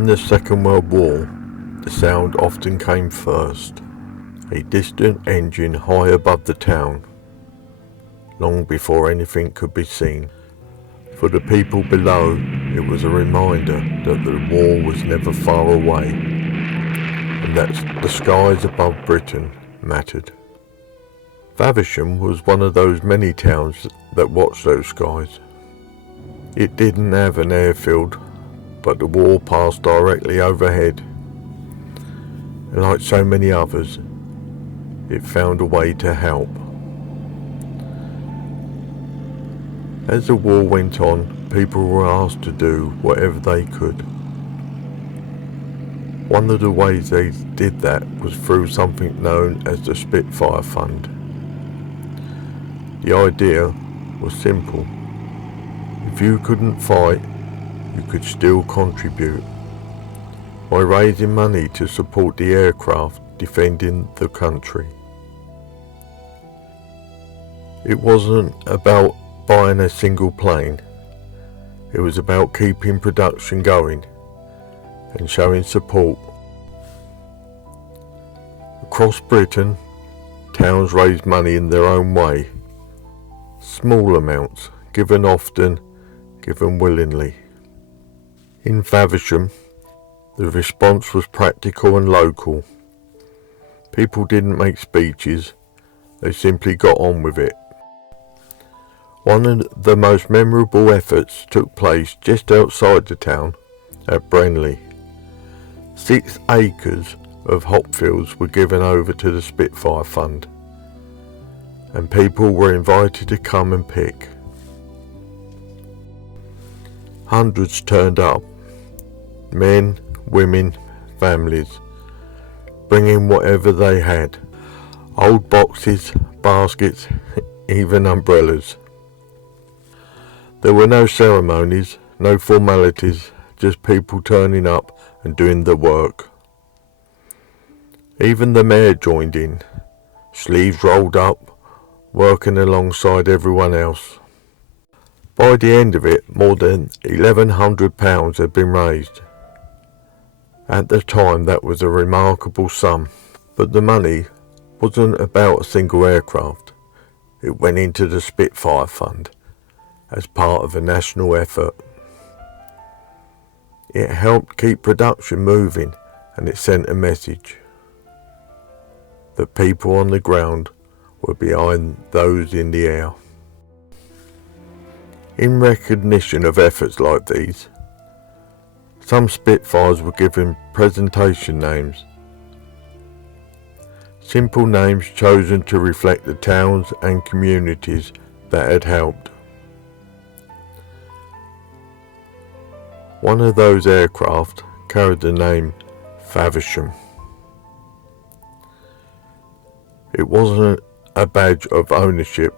During the Second World War, the sound often came first, a distant engine high above the town, long before anything could be seen. For the people below, it was a reminder that the war was never far away, and that the skies above Britain mattered. Faversham was one of those many towns that watched those skies. It didn't have an airfield, but the war passed directly overhead, and like so many others, it found a way to help. As the war went on, people were asked to do whatever they could. One of the ways they did that was through something known as the Spitfire Fund. The idea was simple. If you couldn't fight, you could still contribute by raising money to support the aircraft defending the country. It wasn't about buying a single plane. It was about keeping production going and showing support. Across Britain, towns raised money in their own way. Small amounts, given often, given willingly. In Faversham, the response was practical and local. People didn't make speeches, they simply got on with it. One of the most memorable efforts took place just outside the town, at Brenley. 6 acres of hop fields were given over to the Spitfire Fund, and people were invited to come and pick. Hundreds turned up, men, women, families, bringing whatever they had, old boxes, baskets, even umbrellas. There were no ceremonies, no formalities, just people turning up and doing the work. Even the mayor joined in, sleeves rolled up, working alongside everyone else. By the end of it, more than £1,100 had been raised. At the time, that was a remarkable sum, but the money wasn't about a single aircraft. It went into the Spitfire Fund as part of a national effort. It helped keep production moving, and it sent a message. The people on the ground were behind those in the air. In recognition of efforts like these, some Spitfires were given presentation names. Simple names chosen to reflect the towns and communities that had helped. One of those aircraft carried the name Faversham. It wasn't a badge of ownership,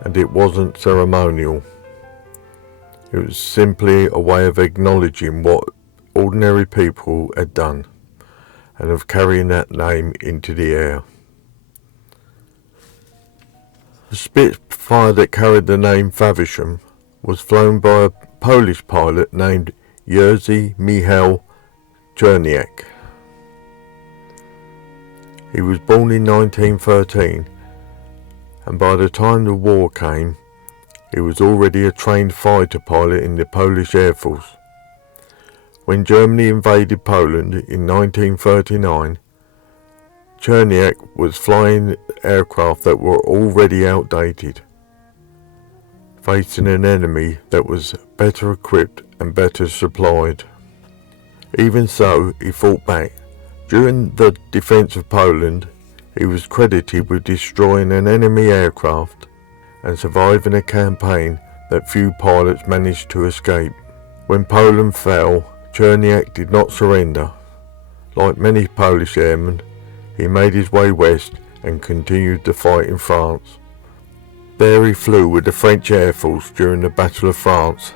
and it wasn't ceremonial. It was simply a way of acknowledging what ordinary people had done, and of carrying that name into the air. The Spitfire that carried the name Faversham was flown by a Polish pilot named Jerzy Michał Czerniak. He was born in 1913, and by the time the war came, he was already a trained fighter pilot in the Polish Air Force. When Germany invaded Poland in 1939, Czerniak was flying aircraft that were already outdated, facing an enemy that was better equipped and better supplied. Even so, he fought back. During the defence of Poland, he was credited with destroying an enemy aircraft and surviving a campaign that few pilots managed to escape. When Poland fell, Czerniak did not surrender. Like many Polish airmen, he made his way west and continued the fight in France. There he flew with the French Air Force during the Battle of France,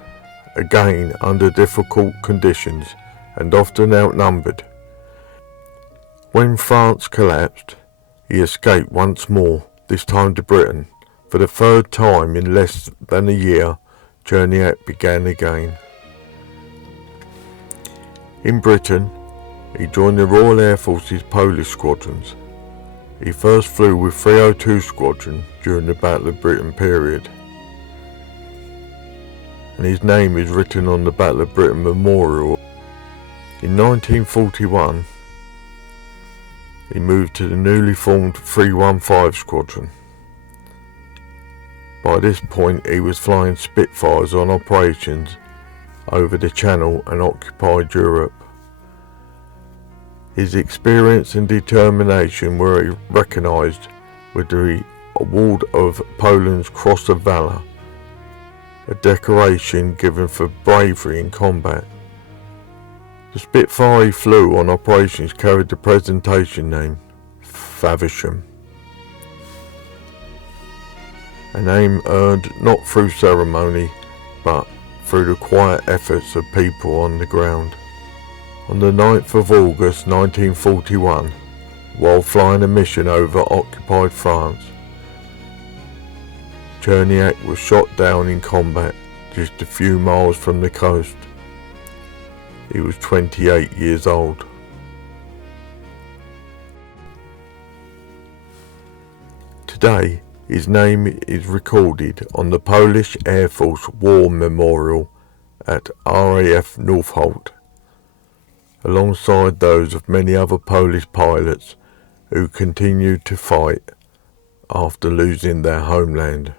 again under difficult conditions and often outnumbered. When France collapsed, he escaped once more, this time to Britain. For the 3rd time in less than a year, Czerniak began again. In Britain, he joined the Royal Air Force's Polish squadrons. He first flew with 302 Squadron during the Battle of Britain period, and his name is written on the Battle of Britain Memorial. In 1941, he moved to the newly formed 315 Squadron. By this point, he was flying Spitfires on operations over the Channel and occupied Europe. His experience and determination were recognised with the award of Poland's Cross of Valour, a decoration given for bravery in combat. The Spitfire he flew on operations carried the presentation name Faversham, a name earned not through ceremony but through the quiet efforts of people on the ground. On the 9th of August 1941, while flying a mission over occupied France, Czerniak was shot down in combat just a few miles from the coast. He was 28 years old. Today, his name is recorded on the Polish Air Force War Memorial at RAF Northolt, alongside those of many other Polish pilots who continued to fight after losing their homeland.